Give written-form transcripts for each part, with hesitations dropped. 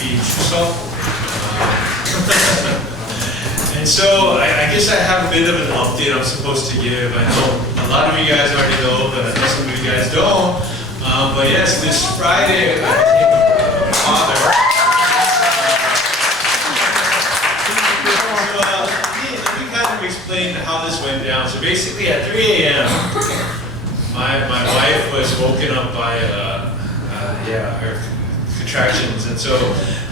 be true self. And so I guess I have a bit of an update I'm supposed to give. I know a lot of you guys already know, but I know some of you guys don't. But yes, this Friday I became a father. So let me kind of explain how this went down. So basically at 3 a.m., my wife was woken up by her contractions, and so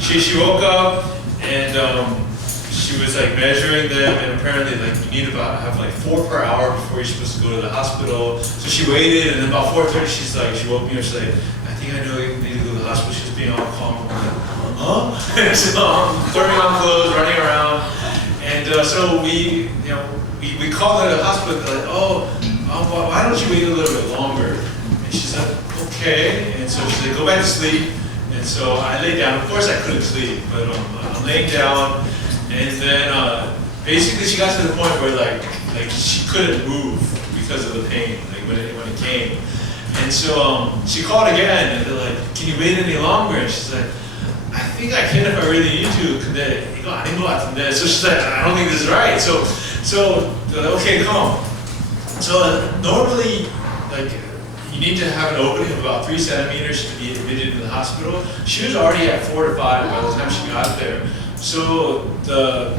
she woke up and she was like measuring them, and apparently like you need about have like 4 per hour before you're supposed to go to the hospital. So she waited, and then about 4:30 she woke me up. She's like, I think I know you need to go to the hospital. She was being all calm. I'm like, huh? And so I'm throwing on clothes, running around, and so we called her to the hospital. They're like, why don't you wait a little bit longer? And she's like, okay. And so she's like, go back to sleep. And so I laid down. Of course I couldn't sleep, but I'm laying down. And then basically she got to the point where like she couldn't move because of the pain, like when it came. And so she called again, and they're like, can you wait any longer? And she's like, I think I can if I really need to. So she's like, I don't think this is right. So they're like, okay, come. So normally, like, you need to have an opening of about 3 centimeters to be admitted to the hospital. She was already at 4 to 5 by the time she got there. So the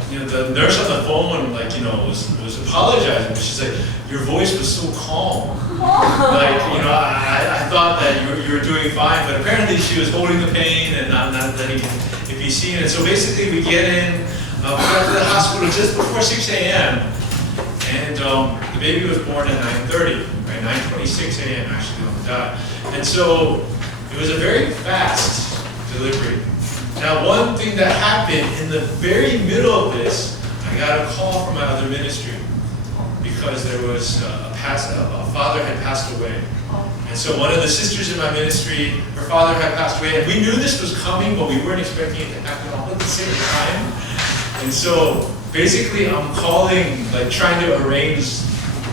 nurse on the phone was apologizing. She's like, your voice was so calm. Like, I thought that you were doing fine, but apparently she was holding the pain and not letting it be seen. And so basically we get in, we got to the hospital just before 6 a.m. And the baby was born at 9:30, right? 9:26 a.m. actually on the dot. And so it was a very fast delivery. Now, one thing that happened in the very middle of this, I got a call from my other ministry because there was a father had passed away. And so one of the sisters in my ministry, her father had passed away, and we knew this was coming, but we weren't expecting it to happen all at the same time. And so basically I'm calling, like trying to arrange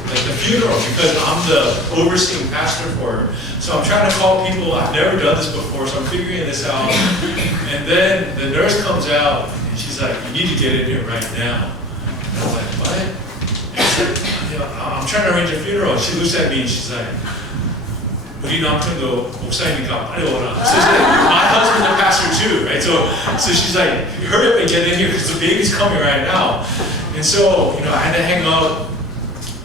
like the funeral because I'm the overseeing pastor for her. So I'm trying to call people. I've never done this before, so I'm figuring this out. And then the nurse comes out and she's like, you need to get in here right now. And I'm like, what? And she's like, I'm trying to arrange a funeral. And she looks at me and she's like, 우리 남편도 목사니까 빨리 오라. So she's like, my husband's a pastor too, right? So she's like, hurry up and get in here because the baby's coming right now. And so, I had to hang up.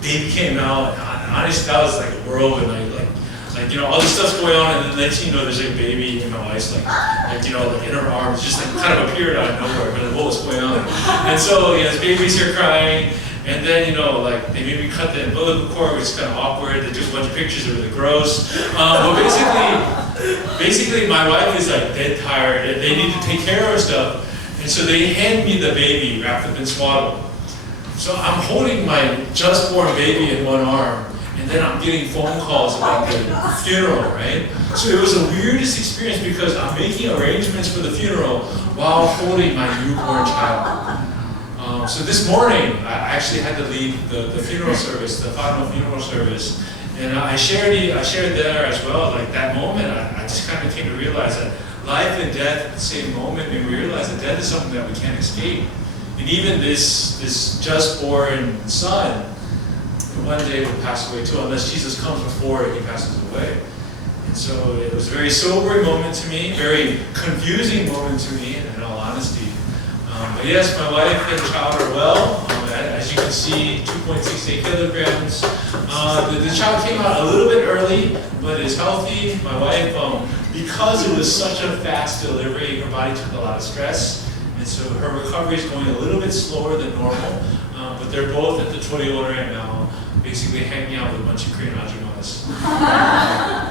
Baby came out. And honestly, that was like a whirlwind. All this stuff's going on, and then next thing you know, there's a baby in my wife's like in her arms, just like kind of appeared out of nowhere. But what was going on? And so, this baby's here crying. And then, they made me cut the umbilical cord, which is kind of awkward. They took a bunch of pictures, it was really gross. But basically, my wife is like dead tired, and they need to take care of her stuff. And so they hand me the baby wrapped up in swaddle. So I'm holding my just born baby in one arm, and then I'm getting phone calls about the funeral, right? So it was the weirdest experience because I'm making arrangements for the funeral while holding my newborn child. So this morning, I actually had to lead the funeral service, the final funeral service, and I shared there as well. Like that moment, I just kind of came to realize that life and death at the same moment made me realize that death is something that we can't escape. And even this just born son, one day will pass away too, unless Jesus comes before he passes away. And so it was a very sobering moment to me, very confusing moment to me, in all honesty. But yes, my wife and child are well. As you can see, 2.68 kilograms. The child came out a little bit early, but is healthy. My wife, because it was such a fast delivery, her body took a lot of stress. And so her recovery is going a little bit slower than normal. But they're both at the Toyota right now, basically hanging out with a bunch of Korean ajumas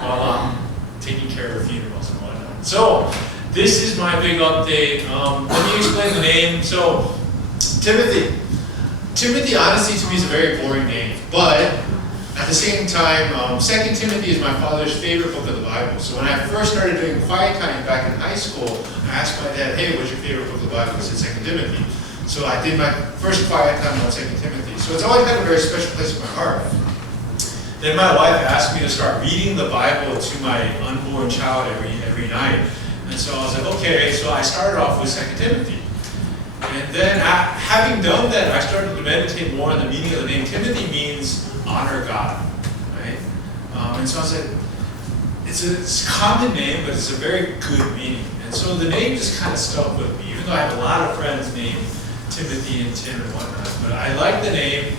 while I'm taking care of funerals and whatnot. So, this is my big update. Let me explain the name. So, Timothy. Timothy, honestly, to me is a very boring name. But, at the same time, 2 Timothy is my father's favorite book of the Bible. So when I first started doing quiet time back in high school, I asked my dad, hey, what's your favorite book of the Bible? He said 2 Timothy. So I did my first quiet time on 2 Timothy. So it's always had a very special place in my heart. Then my wife asked me to start reading the Bible to my unborn child every night. And so I was like, okay, so I started off with 2 Timothy. And then having done that, I started to meditate more on the meaning of the name. Timothy means honor God, right? And so I was like, it's a common name, but it's a very good meaning. And so the name just kind of stuck with me, even though I have a lot of friends named Timothy and Tim and whatnot. But I like the name.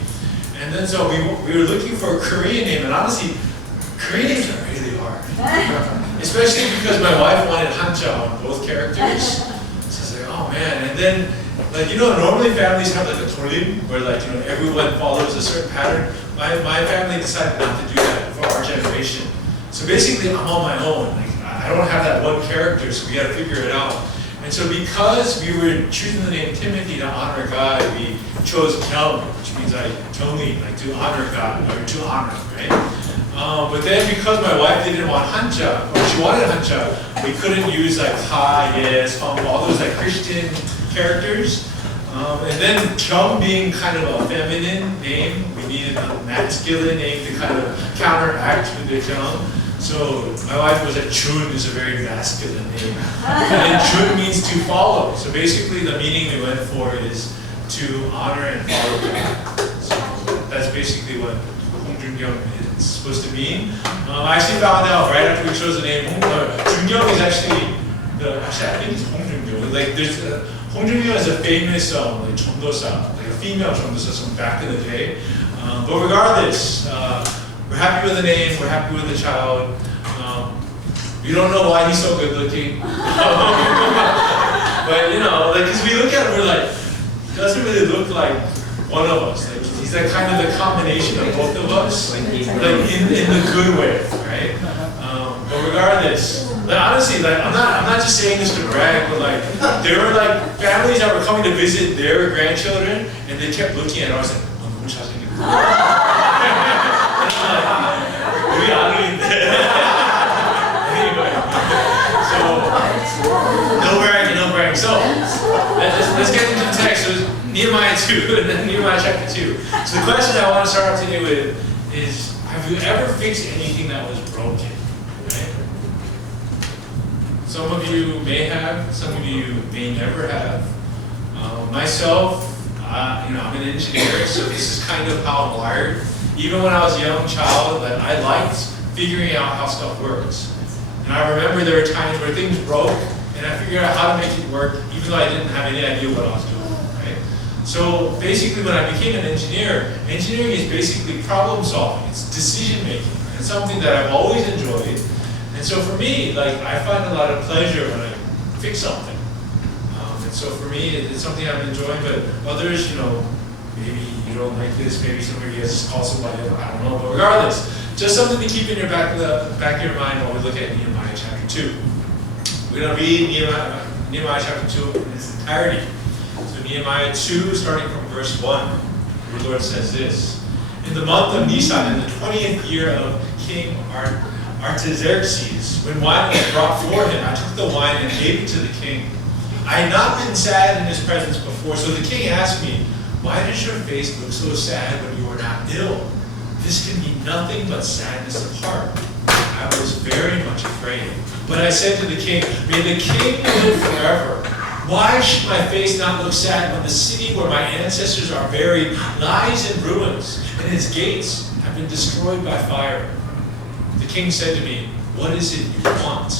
And then so we were looking for a Korean name, and honestly, Korean names are really hard. Especially because my wife wanted Hanja on both characters. So I was like, oh man. And then, like, you know, normally families have like a tolim, where like, you know, everyone follows a certain pattern. My family decided not to do that for our generation. So basically, I'm on my own. Like, I don't have that one character, so we got to figure it out. And so because we were choosing the name Timothy to honor God, we chose Kyung, which means like Kyungli, like to honor God, or to honor, right? But then because my wife didn't want Hanja, or she wanted Hanja, we couldn't use like Ha, Yes, all those like Christian characters. And then Kyung being kind of a feminine name, we needed a masculine name to kind of counteract with the Kyung. So my wife was like, Chun is a very masculine name. And Chun means to follow. So basically the meaning we went for is to honor and follow God. So that's basically what Hongjungyung is supposed to mean. I actually found out right after we chose the name, Jungyung is actually, I think it's Hongjungyung. Like there's, Hongjungyung is a famous like Chondosa, like a female Chondosa from back in the day. But regardless, we're happy with the name, we're happy with the child. We don't know why he's so good looking. But you know, like, cause we look at him, we're like, he doesn't really look like one of us. Like, he's that kind of the combination of both of us, like in the good way, right? But regardless, like, honestly, like I'm not just saying this to brag, but like there were like families that were coming to visit their grandchildren, and they kept looking at us like, oh, which house are you? Anyway, so no bragging. So let's get into the text. So Nehemiah 2 and then Nehemiah chapter 2. So the question I want to start off today with is: have you ever fixed anything that was broken? Right? Some of you may have. Some of you may never have. Myself, you know, I'm an engineer, so this is kind of how I'm wired. Even when I was a young child, that I liked figuring out how stuff works. And I remember there were times where things broke, and I figured out how to make it work, even though I didn't have any idea what I was doing, right? So basically when I became an engineer, engineering is basically problem solving, it's decision making. It's something that I've always enjoyed. And so for me, like, I find a lot of pleasure when I fix something. And so for me, it's something I'm enjoying, but others, you know, maybe you don't like this, maybe somebody has to call somebody, I don't know, but regardless, just something to keep in your back of your mind while we look at Nehemiah chapter 2. We're going to read Nehemiah chapter 2 in its entirety. So Nehemiah 2, starting from verse 1, the Lord says this: In the month of Nisan, in the 20th year of King Artaxerxes, when wine was brought for him, I took the wine and gave it to the king. I had not been sad in his presence before, so the king asked me, why does your face look so sad when you are not ill? This can be nothing but sadness of heart. I was very much afraid. But I said to the king, may the king live forever. Why should my face not look sad when the city where my ancestors are buried lies in ruins, and its gates have been destroyed by fire? The king said to me, what is it you want?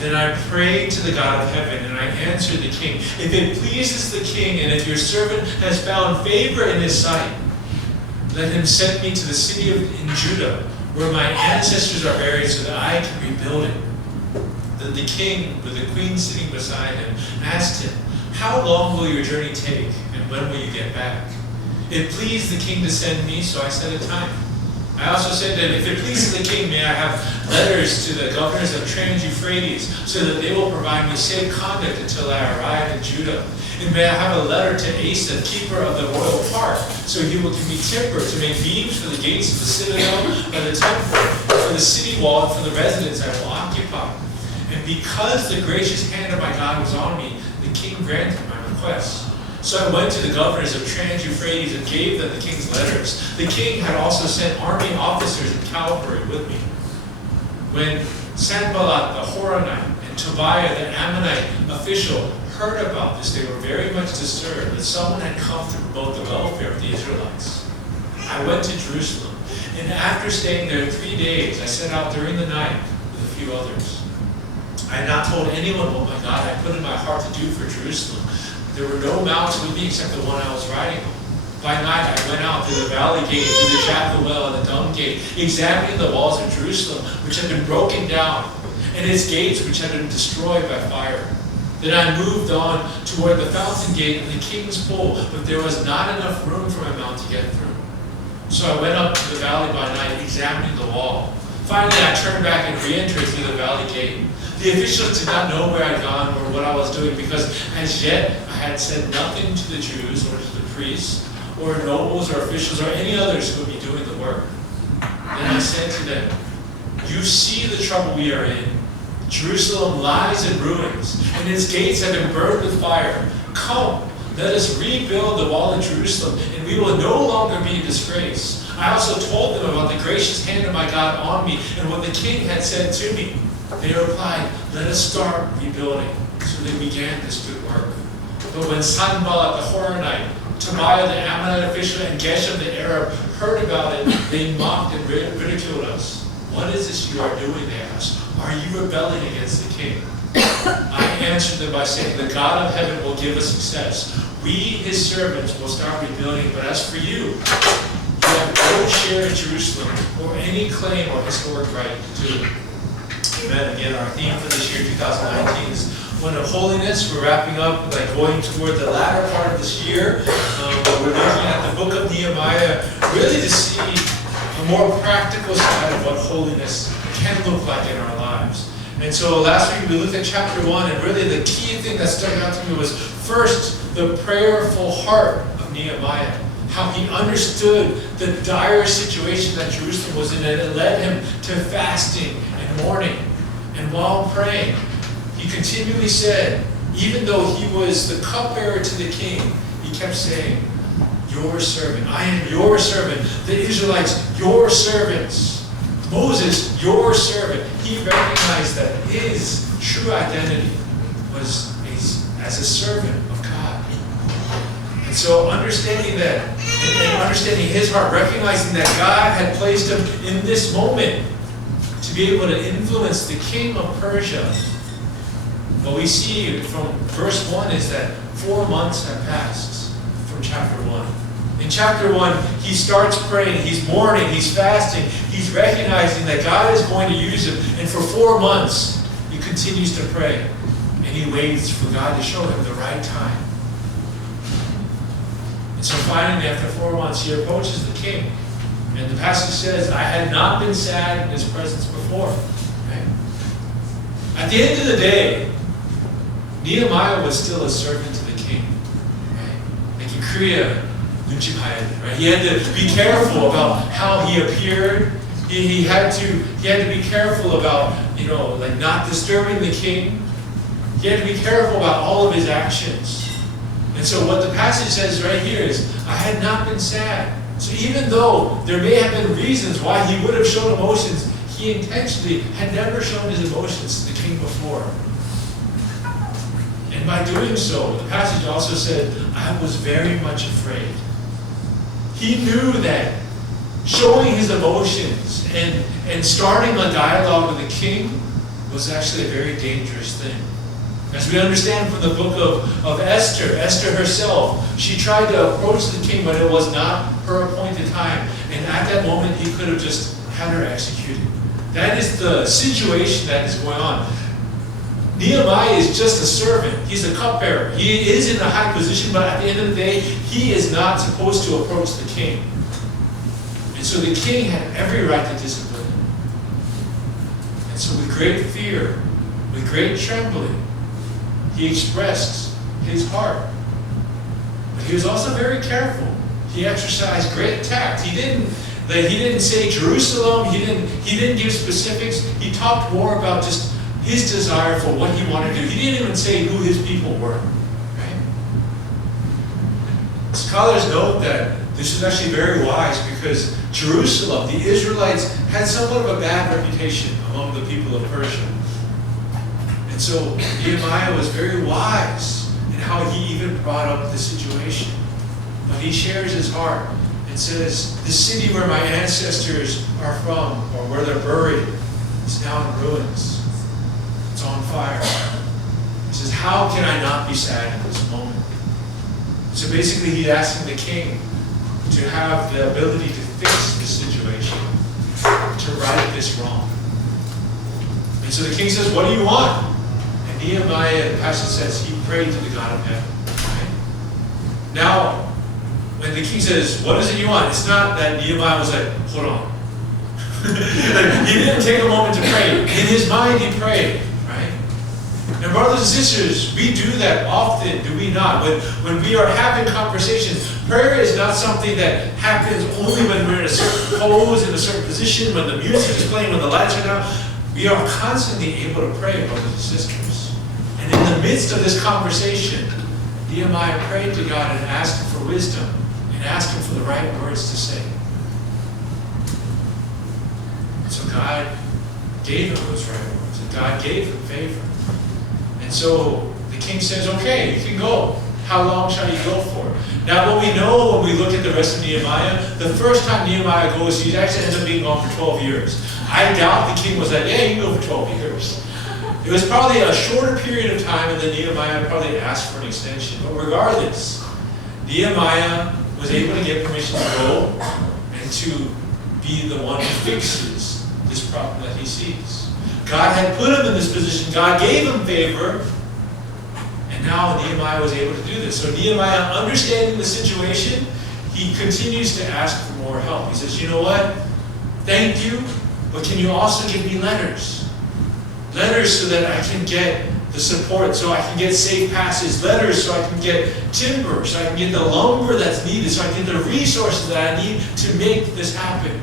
Then I prayed to the God of heaven, and I answered the king, if it pleases the king, and if your servant has found favor in his sight, let him send me to the city in Judah, where my ancestors are buried, so that I can rebuild it. Then the king, with the queen sitting beside him, asked him, how long will your journey take, and when will you get back? It pleased the king to send me, so I set a time. I also said to him, if it pleases the king, may I have letters to the governors of Trans-Euphrates, so that they will provide me safe conduct until I arrive in Judah. And may I have a letter to Asa, keeper of the royal park, so he will give me timber to make beams for the gates of the citadel and the temple, for the city wall, and for the residence I will occupy. And because the gracious hand of my God was on me, the king granted my request. So I went to the governors of Trans-Euphrates and gave them the king's letters. The king had also sent army officers and cavalry with me. When Sanballat the Horonite and Tobiah, the Ammonite official, heard about this. They were very much disturbed that someone had come to promote the welfare of the Israelites. I went to Jerusalem, and after staying there 3 days, I set out during the night with a few others. I had not told anyone what my God had put in my heart to do for Jerusalem. There were no mountains with me except the one I was riding on. By night I went out through the valley gate, through the jackal well and the dung gate, examining the walls of Jerusalem, which had been broken down, and its gates, which had been destroyed by fire. Then I moved on toward the fountain gate and the king's pool, but there was not enough room for my mount to get through. So I went up to the valley by night, examining the wall. Finally, I turned back and re-entered through the valley gate. The officials did not know where I'd gone or what I was doing, because as yet I had said nothing to the Jews or to the priests or nobles or officials or any others who would be doing the work. Then I said to them, "You see the trouble we are in. Jerusalem lies in ruins, and its gates have been burned with fire. Come, let us rebuild the wall of Jerusalem, and we will no longer be in disgrace." I also told them about the gracious hand of my God on me and what the king had said to me. They replied, "Let us start rebuilding." So they began this good work. But when Sanballat the Horonite, Tobiah the Ammonite official, and Geshem the Arab heard about it, they mocked and ridiculed us. "What is this you are doing?" they asked. "Are you rebelling against the king?" I answered them by saying, "The God of heaven will give us success. We, his servants, will start rebuilding. But as for you, you have no share in Jerusalem or any claim or historic right to it." Amen. Again, our theme for this year, 2019, is one of holiness. We're wrapping up, going toward the latter part of this year. But we're looking at the book of Nehemiah, really to see a more practical side of what holiness can look like in our lives. And so last week we looked at chapter 1, and really the key thing that stuck out to me was first the prayerful heart of Nehemiah. How he understood the dire situation that Jerusalem was in, and it led him to fasting and mourning. And while praying, he continually said, even though he was the cupbearer to the king, he kept saying, "Your servant, I am your servant." The Israelites, your servants. Moses, your servant. He recognized that his true identity was as a servant of God. And so understanding that, and understanding his heart, recognizing that God had placed him in this moment to be able to influence the king of Persia. What we see from verse 1 is that 4 months have passed from chapter 1. In chapter 1, he starts praying, he's mourning, he's fasting, he's recognizing that God is going to use him. And for 4 months, he continues to pray. And he waits for God to show him the right time. And so finally, after 4 months, he approaches the king. And the passage says, "I had not been sad in his presence before." Right? At the end of the day, Nehemiah was still a servant to the king. Right? Like in Korea, right? He had to be careful about how he appeared. He had to be careful about, not disturbing the king. He had to be careful about all of his actions. And so what the passage says right here is, "I had not been sad." So even though there may have been reasons why he would have shown emotions, he intentionally had never shown his emotions to the king before. And by doing so, the passage also said, "I was very much afraid." He knew that showing his emotions and starting a dialogue with the king was actually a very dangerous thing. As we understand from the book of Esther, Esther herself, she tried to approach the king, but it was not her appointed time. And at that moment, he could have just had her executed. That is the situation that is going on. Nehemiah is just a servant. He's a cupbearer. He is in a high position, but at the end of the day, he is not supposed to approach the king. And so the king had every right to discipline him. And so with great fear, with great trembling, he expressed his heart. But he was also very careful. He exercised great tact. He didn't say Jerusalem. He didn't give specifics. He talked more about just his desire for what he wanted to do. He didn't even say who his people were. Right? Scholars note that this is actually very wise because Jerusalem, the Israelites, had somewhat of a bad reputation among the people of Persia. And And so Nehemiah was very wise in how he even brought up the situation. But he shares his heart and says, the city where my ancestors are from, or where they're buried, is now in ruins. It's on fire. He says, how can I not be sad in this moment? So basically he's asking the king to have the ability to fix the situation, to right this wrong. And so the king says, what do you want? And Nehemiah, the passage says, he prayed to the God of heaven. Right? Now, when the king says, what is it you want? It's not that Nehemiah was like, hold on. He didn't take a moment to pray. In his mind, he prayed. Right? Now, brothers and sisters, we do that often, do we not? When we are having conversations, prayer is not something that happens only when we're in a certain pose, in a certain position, when the music is playing, when the lights are down. We are constantly able to pray, brothers and sisters. And in the midst of this conversation, Nehemiah prayed to God and asked him for wisdom and asked him for the right words to say. And so God gave him those right words, and God gave him favor. And so the king says, okay, you can go. How long shall you go for? Now what we know when we look at the rest of Nehemiah, the first time Nehemiah goes, he actually ends up being gone for 12 years. I doubt the king was like, yeah, you can go for 12 years. It was probably a shorter period of time, and then Nehemiah probably asked for an extension. But regardless, Nehemiah was able to get permission to go and to be the one who fixes this problem that he sees. God had put him in this position. God gave him favor. And now Nehemiah was able to do this. So Nehemiah, understanding the situation, he continues to ask for more help. He says, you know what? Thank you, but can you also give me letters? Letters so that I can get the support, so I can get safe passes. Letters so I can get timber, so I can get the lumber that's needed, so I can get the resources that I need to make this happen.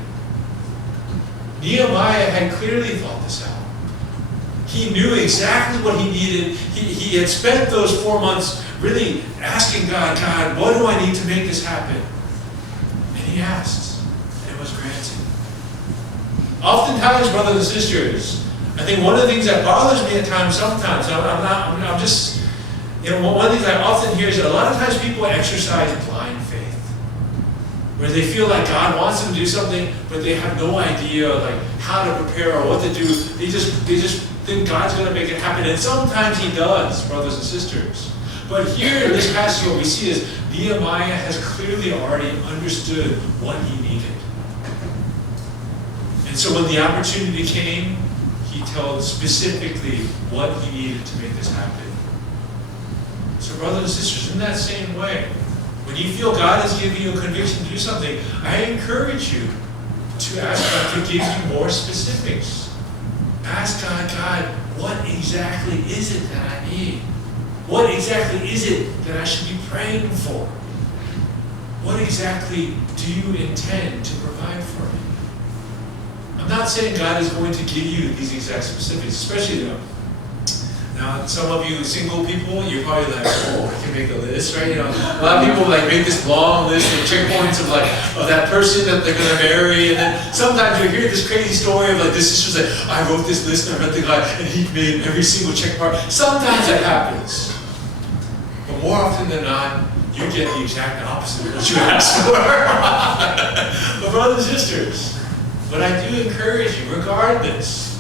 Nehemiah had clearly thought this out. He knew exactly what he needed. He had spent those 4 months really asking God, God, what do I need to make this happen? And he asked, and it was granted. Oftentimes, brothers and sisters, I think one of the things that bothers me at times, sometimes, I'm just, one of the things I often hear is that a lot of times people exercise blind faith, where they feel like God wants them to do something, but they have no idea like how to prepare or what to do. They just think God's going to make it happen, and sometimes He does, brothers and sisters. But here in this passage, what we see is Nehemiah has clearly already understood what he needed. And so when the opportunity came, he told specifically what he needed to make this happen. So brothers and sisters, in that same way, when you feel God is giving you a conviction to do something, I encourage you to ask God to give you more specifics. Ask God, God, what exactly is it that I need? What exactly is it that I should be praying for? What exactly do you intend to provide for me? I'm not saying God is going to give you these exact specifics, especially now, some of you single people, you're probably like, oh, I can make a list, right? A lot of people like make this long list of checkpoints of like, of that person that they're going to marry, and then sometimes you hear this crazy story of like, this sister's like, I wrote this list and I met the guy, and he made every single check mark. Sometimes that happens. But more often than not, you get the exact opposite of what you asked for. But brothers and sisters, but I do encourage you, regardless,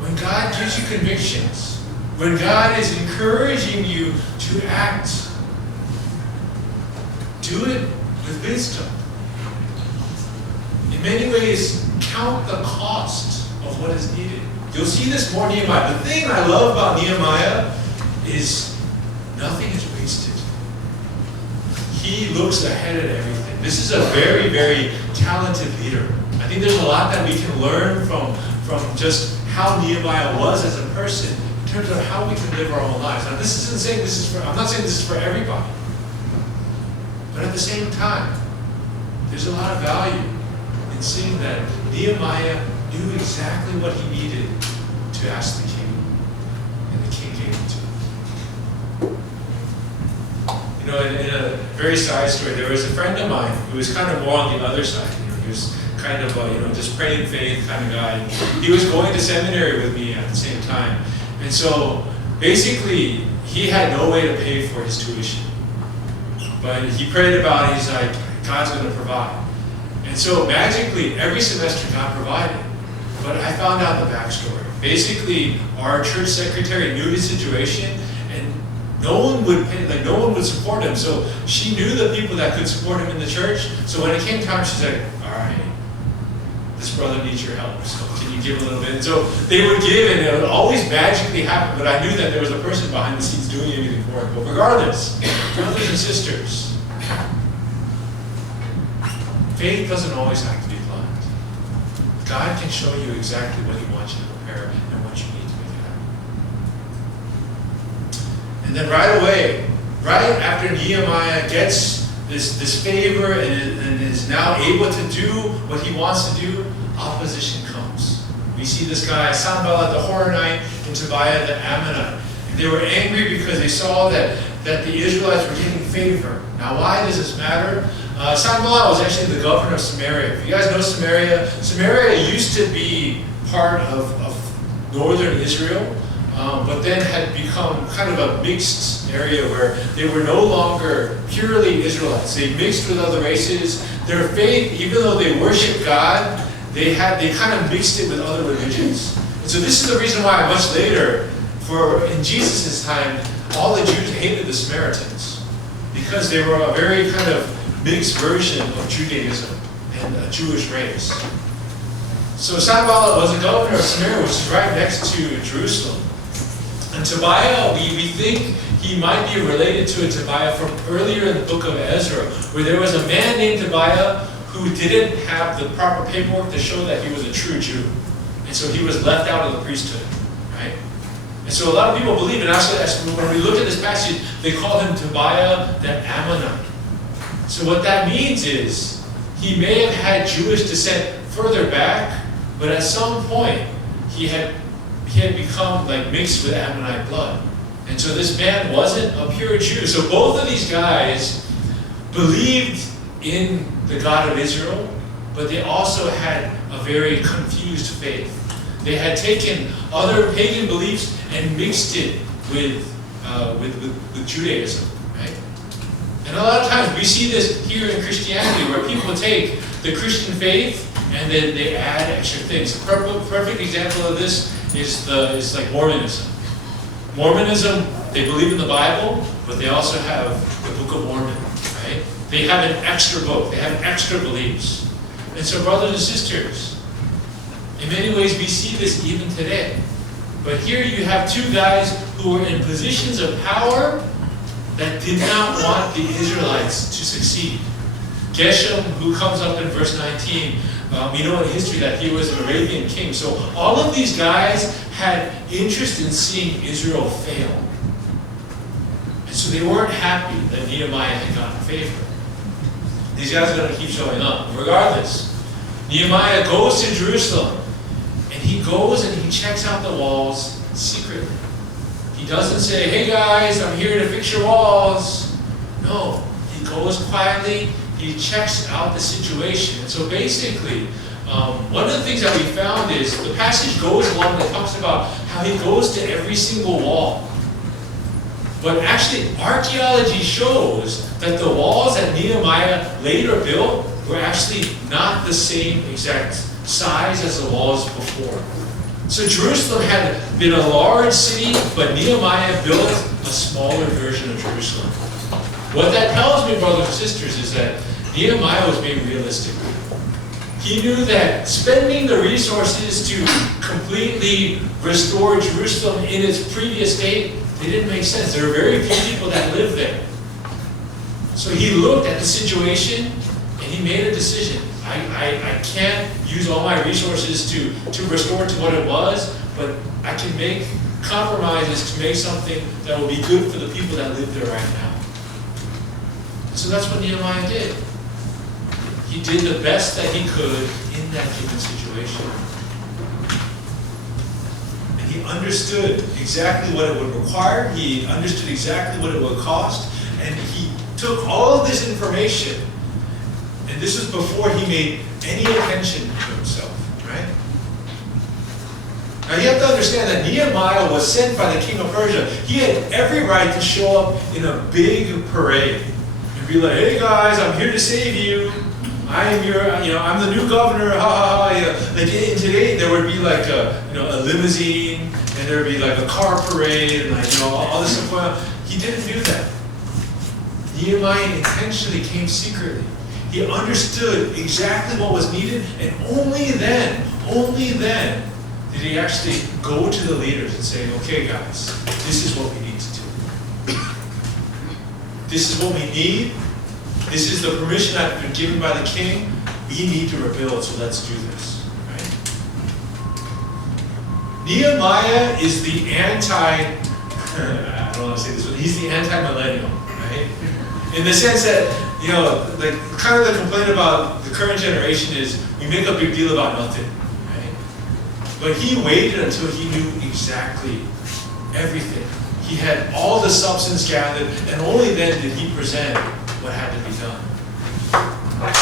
when God gives you convictions, when God is encouraging you to act, do it with wisdom. In many ways, count the cost of what is needed. You'll see this more in Nehemiah. The thing I love about Nehemiah is nothing is wasted. He looks ahead at everything. This is a very, very talented leader. I think there's a lot that we can learn from just how Nehemiah was as a person in terms of how we can live our own lives. Now, this isn't saying this is for, I'm not saying this is for everybody. But at the same time, there's a lot of value in seeing that Nehemiah knew exactly what he needed to ask the king. And the king gave it to him. You know, in a very side story, there was a friend of mine who was kind of more on the other side. He was kind of just praying faith kind of guy. He was going to seminary with me at the same time. And so basically, he had no way to pay for his tuition. But he prayed about it, he's like, God's going to provide. And so magically, every semester God provided. But I found out the backstory. Basically, our church secretary knew his situation, and no one would pay, like no one would support him. So she knew the people that could support him in the church. So when it came time, she's like, all right, this brother needs your help. So can you give a little bit? And so they would give, and it would always magically happen. But I knew that there was a person behind the scenes doing anything for it. But regardless, brothers and sisters, faith doesn't always have to be blind. God can show you exactly what he wants you to prepare and what you need to make happen. And then right away, right after Nehemiah gets this favor and is now able to do what he wants to do, opposition comes. We see this guy, Sanballat the Horonite and Tobiah the Ammonite. And they were angry because they saw that the Israelites were getting favor. Now why does this matter? Sanballat was actually the governor of Samaria. If you guys know Samaria, Samaria used to be part of northern Israel, but then had become kind of a mixed area where they were no longer purely Israelites. They mixed with other races. Their faith, even though they worshiped God, they kind of mixed it with other religions. And so this is the reason why much later, in Jesus' time, all the Jews hated the Samaritans, because they were a very kind of mixed version of Judaism and a Jewish race. So Sanballat was the governor of Samaria, which is right next to Jerusalem. And Tobiah, we think he might be related to a Tobiah from earlier in the book of Ezra, where there was a man named Tobiah who didn't have the proper paperwork to show that he was a true Jew. And so he was left out of the priesthood, right? And so a lot of people believe, and actually when we look at this passage, they call him Tobiah the Ammonite. So what that means is, he may have had Jewish descent further back, but at some point, he had become like mixed with Ammonite blood. And so this man wasn't a pure Jew. So both of these guys believed in the God of Israel, but they also had a very confused faith. They had taken other pagan beliefs and mixed it with Judaism. And a lot of times we see this here in Christianity, where people take the Christian faith and then they add extra things. A perfect example of this is like Mormonism. Mormonism, they believe in the Bible, but they also have the Book of Mormon, right? They have an extra book. They have extra beliefs. And so, brothers and sisters, in many ways we see this even today. But here you have two guys who were in positions of power that did not want the Israelites to succeed. Geshem, who comes up in verse 19, we know in history that he was an Arabian king. So all of these guys had interest in seeing Israel fail. And so they weren't happy that Nehemiah had gotten favor. These guys are going to keep showing up. Regardless, Nehemiah goes to Jerusalem, and he goes and he checks out the walls secretly. He doesn't say, hey guys, I'm here to fix your walls. No, he goes quietly, he checks out the situation. And so basically, one of the things that we found is the passage goes along that talks about how he goes to every single wall. But actually, archaeology shows that the walls that Nehemiah later built were actually not the same exact size as the walls before. So Jerusalem had been a large city, but Nehemiah built a smaller version of Jerusalem. What that tells me, brothers and sisters, is that Nehemiah was being realistic. He knew that spending the resources to completely restore Jerusalem in its previous state, it didn't make sense. There were very few people that lived there. So he looked at the situation and he made a decision. I can't use all my resources to restore to what it was, but I can make compromises to make something that will be good for the people that live there right now. So that's what Nehemiah did. He did the best that he could in that given situation. And he understood exactly what it would require. He understood exactly what it would cost. And he took all of this information, and this was before he made any attention to himself, right? Now you have to understand that Nehemiah was sent by the king of Persia. He had every right to show up in a big parade and be like, "Hey guys, I'm here to save you. I am your, I'm the new governor." Ha ha ha. Like in today, there would be like a limousine, and there would be like a car parade, and like all this stuff going on. He didn't do that. Nehemiah intentionally came secretly. He understood exactly what was needed, and only then did he actually go to the leaders and say, "Okay guys, this is what we need to do. This is what we need. This is the permission that has been given by the king. We need to rebuild, so let's do this." Right? Nehemiah is the I don't want to say this, but he's the anti-millennial, right? In the sense that, like kind of the complaint about the current generation is we make a big deal about nothing, right? But he waited until he knew exactly everything. He had all the substance gathered, and only then did he present what had to be done.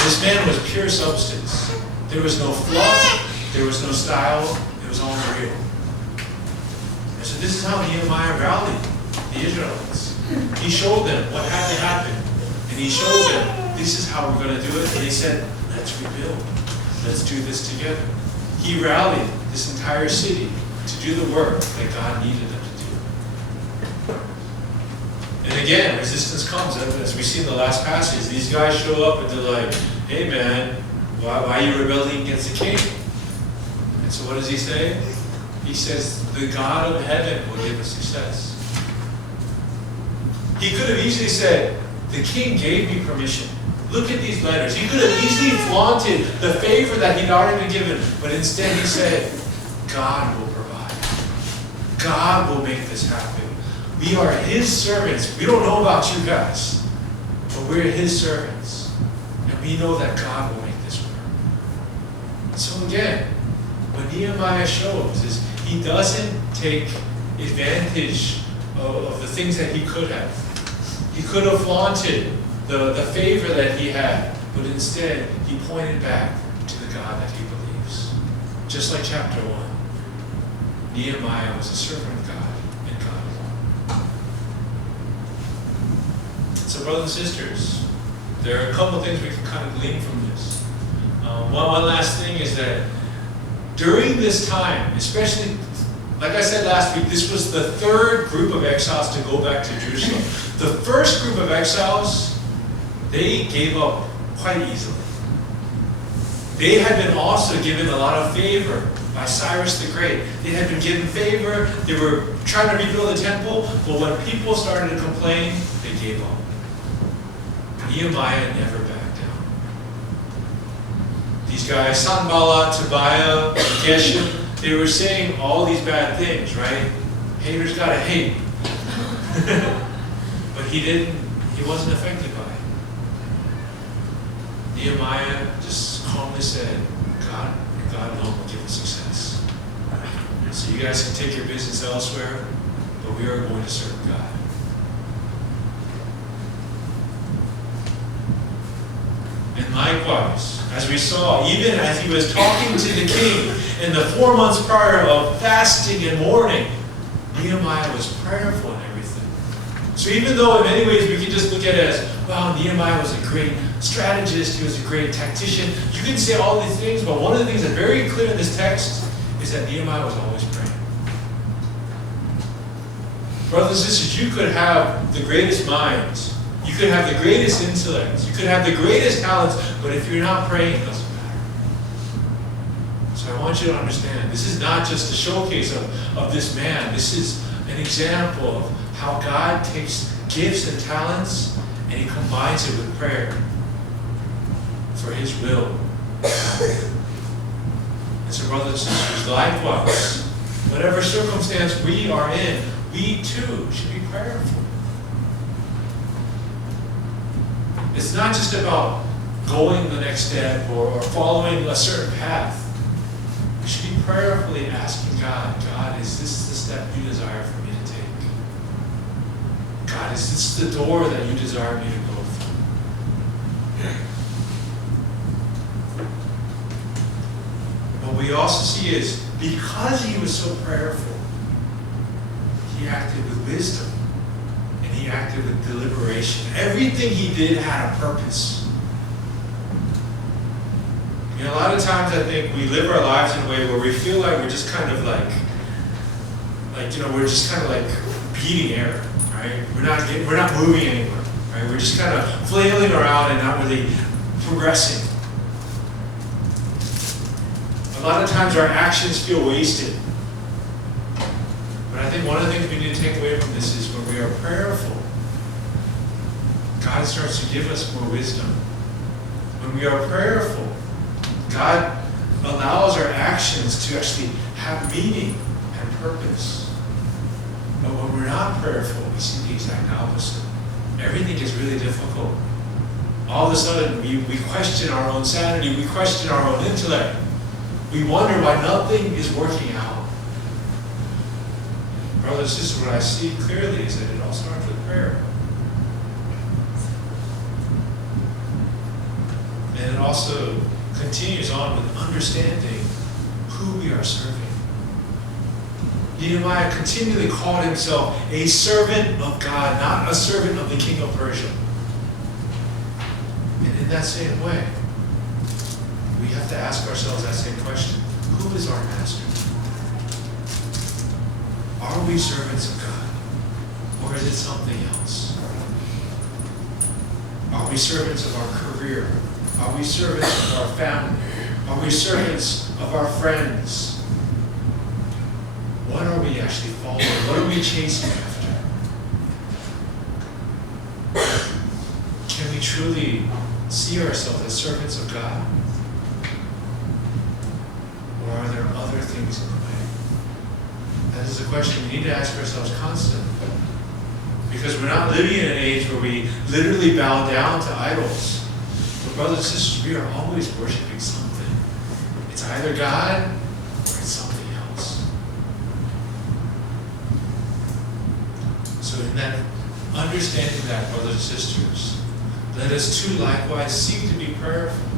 This man was pure substance. There was no fluff, there was no style, it was all real. And so this is how Nehemiah rallied the Israelites. He showed them what had to happen. And he showed them, this is how we're going to do it. And he said, let's rebuild. Let's do this together. He rallied this entire city to do the work that God needed them to do. And again, resistance comes. As we see in the last passage, these guys show up and they're like, "Hey man, why are you rebelling against the king?" And so what does he say? He says, "The God of heaven will give us success." He could have easily said, "The king gave me permission. Look at these letters." He could have easily flaunted the favor that he'd already been given, but instead he said, "God will provide. God will make this happen. We are his servants. We don't know about you guys, but we're his servants. And we know that God will make this work." So again, what Nehemiah shows is he doesn't take advantage of the things that he could have. He could have flaunted the favor that he had, but instead he pointed back to the God that he believes. Just like chapter 1, Nehemiah was a servant of God and God alone. So brothers and sisters, there are a couple of things we can kind of glean from this. One last thing is that during this time, especially, like I said last week, this was the third group of exiles to go back to Jerusalem. The first group of exiles, they gave up quite easily. They had been also given a lot of favor by Cyrus the Great. They had been given favor. They were trying to rebuild the temple, but when people started to complain, they gave up. Nehemiah never backed down. These guys, Sanballat, Tobiah, Geshem, they were saying all these bad things, right? Haters gotta hate. But he wasn't affected by it. Nehemiah just calmly said, God alone will give us success. So you guys can take your business elsewhere, but we are going to serve God. And likewise, as we saw, even as he was talking to the king in the 4 months prior of fasting and mourning, Nehemiah was prayerful in everything. So even though in many ways we can just look at it as, wow, Nehemiah was a great strategist, he was a great tactician, you can say all these things, but one of the things that's very clear in this text is that Nehemiah was always praying. Brothers and sisters, you could have the greatest minds, you could have the greatest intellects, you could have the greatest talents, but if you're not praying, it doesn't matter. So I want you to understand, this is not just a showcase of this man. This is an example of how God takes gifts and talents and he combines it with prayer for his will. And so brothers and sisters, likewise, whatever circumstance we are in, we too should be prayerful. It's not just about going the next step or following a certain path. We should be prayerfully asking God, is this the step you desire for me to take? God, is this the door that you desire me to go through? What we also see is because he was so prayerful, he acted with wisdom and he acted with deliberation. Everything he did had a purpose. You know, a lot of times I think we live our lives in a way where we feel like we're just kind of like we're just kind of like beating air, right? We're not moving anywhere, right? We're just kind of flailing around and not really progressing. A lot of times our actions feel wasted. But I think one of the things we need to take away from this is when we are prayerful, God starts to give us more wisdom. When we are prayerful, God allows our actions to actually have meaning and purpose. But when we're not prayerful, we see the exact opposite. Everything is really difficult. All of a sudden, we question our own sanity. We question our own intellect. We wonder why nothing is working out. Brothers and sisters, what I see clearly is that it all starts with prayer. And it also continues on with understanding who we are serving. Nehemiah continually called himself a servant of God, not a servant of the king of Persia. And in that same way, we have to ask ourselves that same question. Who is our master? Are we servants of God? Or is it something else? Are we servants of our career? Are we servants of our family? Are we servants of our friends? What are we actually following? What are we chasing after? Can we truly see ourselves as servants of God? Or are there other things in the way? That is a question we need to ask ourselves constantly. Because we're not living in an age where we literally bow down to idols. But brothers and sisters, we are always worshiping something. It's either God or it's something else. So in that, understanding that, brothers and sisters, let us too likewise seek to be prayerful.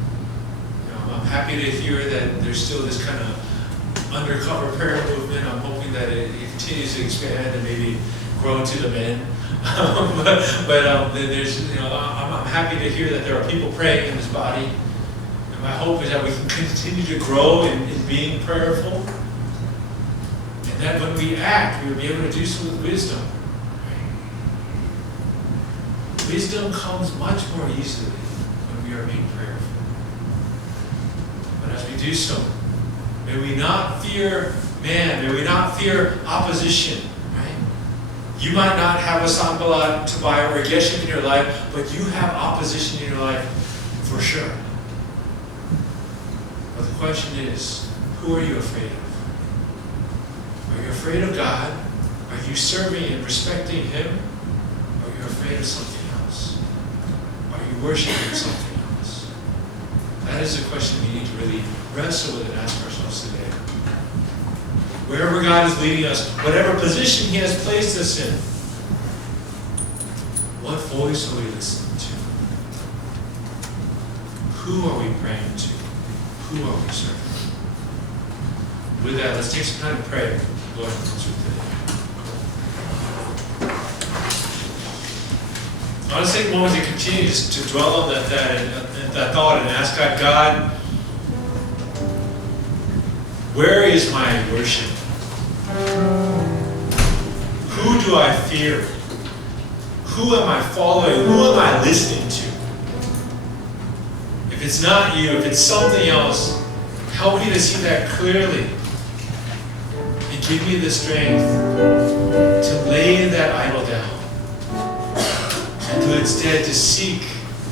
I'm happy to hear that there's still this kind of undercover prayer movement. I'm hoping that it continues to expand and maybe grow into the men. but there's, I'm happy to hear that there are people praying in this body. And my hope is that we can continue to grow in being prayerful. And that when we act, we'll be able to do so with wisdom. Wisdom comes much more easily when we are being prayerful. But as we do so, may we not fear man, may we not fear opposition, right? You might not have a Sanballat, Tobiah, or a Geshem in your life, but you have opposition in your life for sure. But the question is, who are you afraid of? Are you afraid of God? Are you serving and respecting Him? Or are you afraid of something else? Are you worshiping something else? That is a question we need to really wrestle with and ask ourselves today. Wherever God is leading us, whatever position He has placed us in, what voice are we listening to? Who are we praying to? Who are we serving? With that, let's take some time to pray. Go ahead and close with today. I want to take a moment to continue to dwell on that thought and ask God, where is my worship? Who do I fear? Who am I following? Who am I listening to? If it's not you, if it's something else, help me to see that clearly. And give me the strength to lay that idol down. And to instead to seek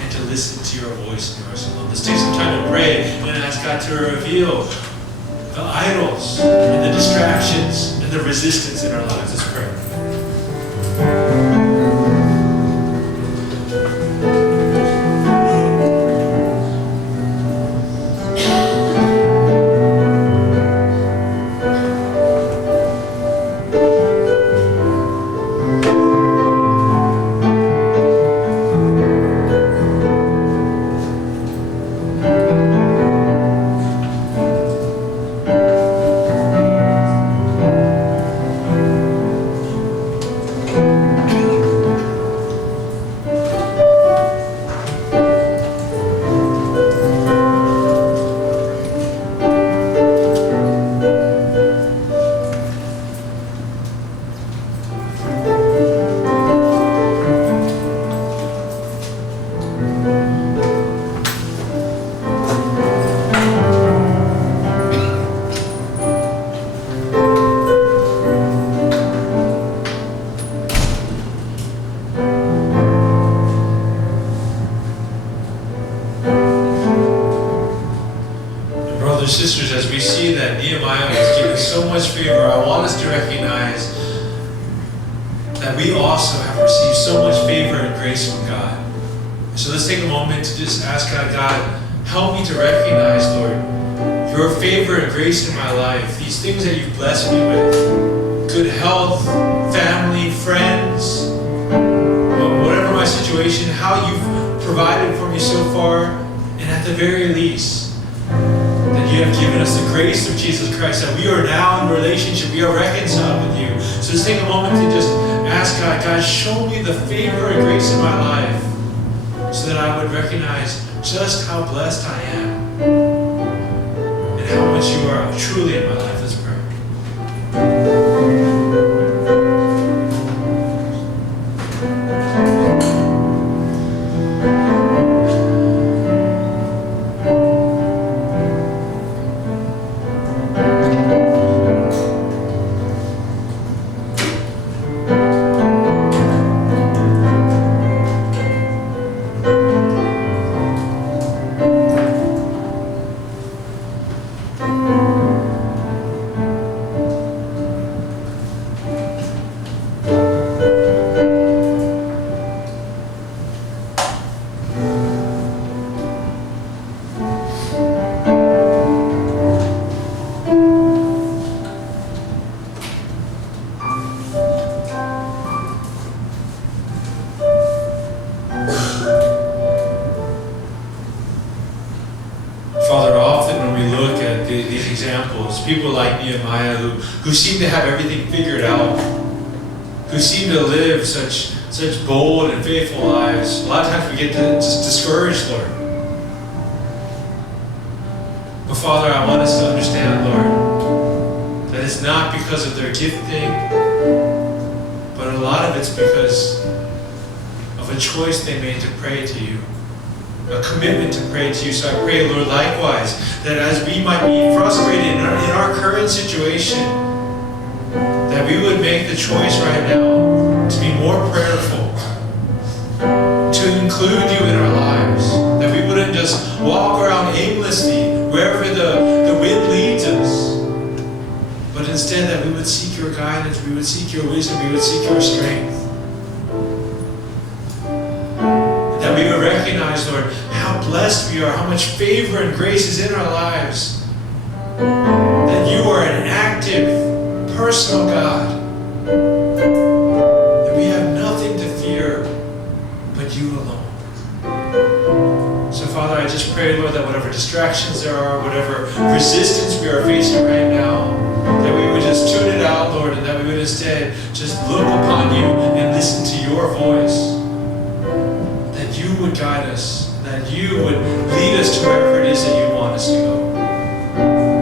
and to listen to your voice in yours alone. Let's take some time to pray and ask God to reveal the idols and the distractions and the resistance in our lives. Let's pray. that we also have received so much favor and grace from God. So let's take a moment to just ask God, help me to recognize, Lord, your favor and grace in my life, these things that you've blessed me with, good health, family, friends, whatever my situation, how you've provided for me so far, and at the very least, that you have given us the grace of Jesus Christ, that we are now in relationship, we are reconciled with you. So let's take a moment to just ask God, show me the favor and grace in my life, so that I would recognize just how blessed I am and how much you are truly in my life. Let's pray. Father, often when we look at these examples, people like Nehemiah who seem to have everything figured out, who seem to live such bold and faithful lives, a lot of times we get just discouraged, Lord. But Father, I want us to understand, Lord, that it's not because of their gifting, but a lot of it's because of a choice they made to pray to you. A commitment to pray to you. So I pray, Lord, likewise, that as we might be frustrated in our current situation, that we would make the choice right now to be more prayerful, to include you in our lives, that we wouldn't just walk around aimlessly wherever the wind leads us, but instead that we would seek your guidance, we would seek your wisdom, we would seek your strength. That we would recognize, Lord, how blessed we are, how much favor and grace is in our lives. That you are an active, personal God. That we have nothing to fear but you alone. So Father, I just pray, Lord, that whatever distractions there are, whatever resistance we are facing right now, that we would just tune it out, Lord, and that we would instead just look upon you and listen to your voice. You would guide us, that you would lead us to wherever it is that you want us to go.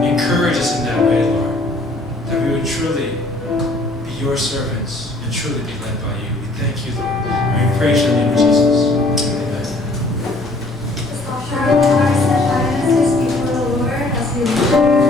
Encourage us in that way, Lord, that we would truly be your servants and truly be led by you. We thank you, Lord. We praise you in the name of Jesus. Amen. Let's all share our hearts and finances before the Lord as we